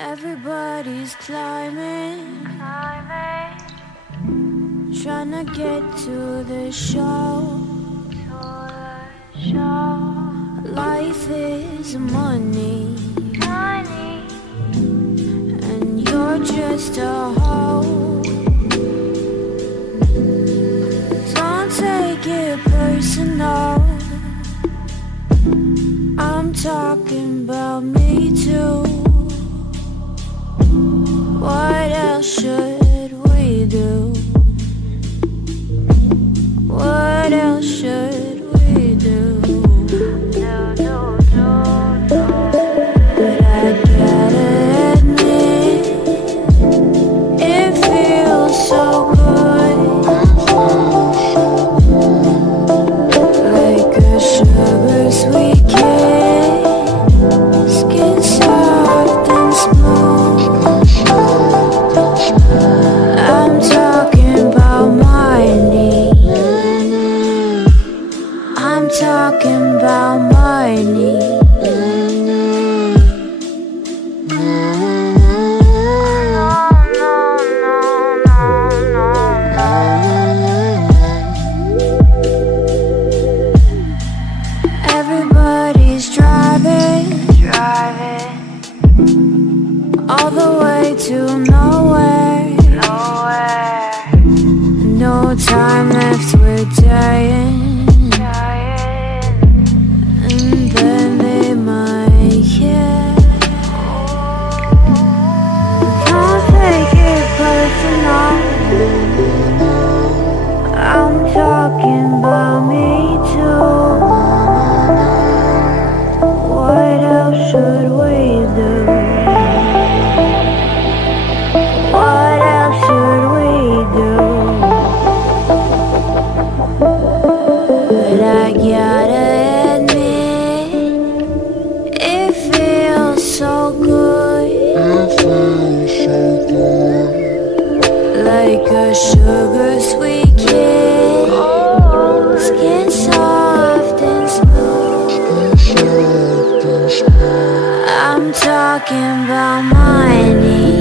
Everybody's climbing, trying to get to the show. Life is money, and you're just a hoe. Don't take it personal, I'm talking about me too. What else should we do? What else should we do? But I gotta admit, it feels so good, like a sugar sweet kiss, skin soft and smooth. I'm talking about my knee. I'm talking about my knee. Everybody's driving all the way to nowhere. No time left, we're dying. And then they might care. Don't take it personal, I'm talking about me too. What else should we do? What else should we do? But I gotta admit, it feels so good, like a sugar sweet kiss, skin soft and smooth. I'm talking about my knee.